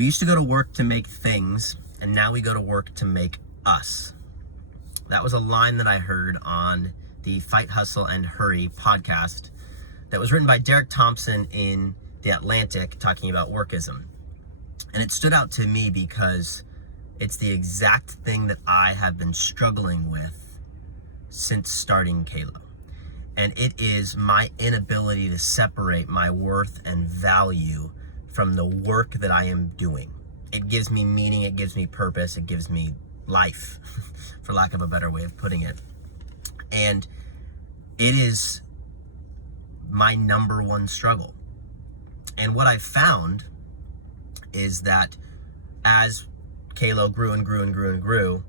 We used to go to work to make things, and now we go to work to make us. That was a line that I heard on the Fight, Hustle, and Hurry podcast that was written by Derek Thompson in The Atlantic, talking about workism. And it stood out to me because it's the exact thing that I have been struggling with since starting Kalo. And it is my inability to separate my worth and value from the work that I am doing. It gives me meaning, it gives me purpose, it gives me life, for lack of a better way of putting it. And it is my number one struggle. And what I found is that as Kalo grew and grew and grew and grew,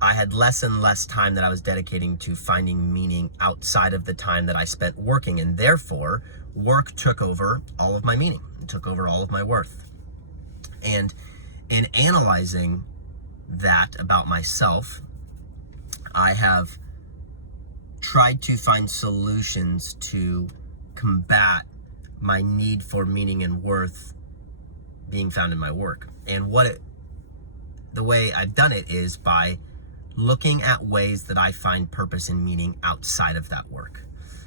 I had less and less time that I was dedicating to finding meaning outside of the time that I spent working. And therefore, work took over all of my meaning. It took over all of my worth. And in analyzing that about myself, I have tried to find solutions to combat my need for meaning and worth being found in my work. And the way I've done it is by looking at ways that I find purpose and meaning outside of that work.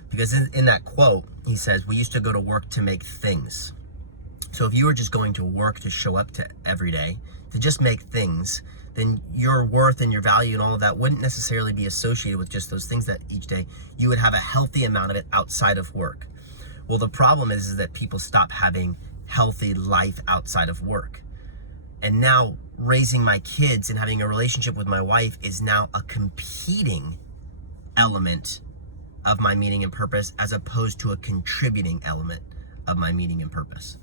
Because in that quote, he says, we used to go to work to make things. So if you were just going to work to show up to every day, to just make things, then your worth and your value and all of that wouldn't necessarily be associated with just those things that each day. You would have a healthy amount of it outside of work. Well, the problem is that people stop having healthy life outside of work. And now raising my kids and having a relationship with my wife is now a competing element of my meaning and purpose, as opposed to a contributing element of my meaning and purpose.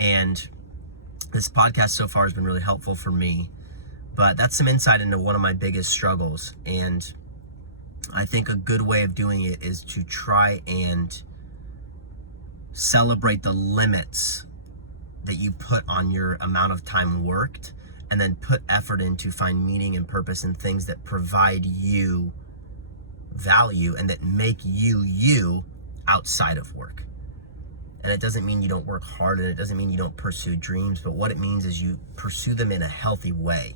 And this podcast so far has been really helpful for me, but that's some insight into one of my biggest struggles. And I think a good way of doing it is to try and celebrate the limits that you put on your amount of time worked, and then put effort in to find meaning and purpose in things that provide you value and that make you outside of work. And it doesn't mean you don't work hard, and it doesn't mean you don't pursue dreams, but what it means is you pursue them in a healthy way.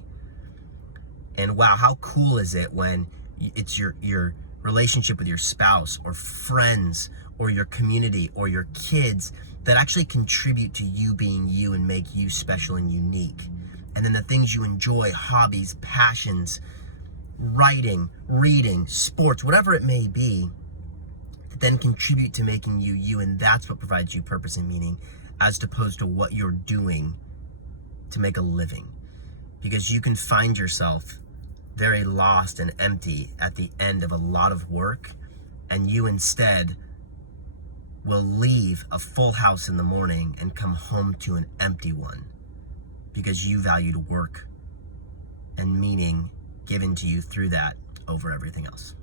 And wow, how cool is it when it's your relationship with your spouse or friends or your community or your kids that actually contribute to you being you and make you special and unique. And then the things you enjoy, hobbies, passions, writing, reading, sports, whatever it may be, that then contribute to making you you. And that's what provides you purpose and meaning, as opposed to what you're doing to make a living. Because you can find yourself very lost and empty at the end of a lot of work, and you instead will leave a full house in the morning and come home to an empty one, because you valued work and meaning given to you through that over everything else.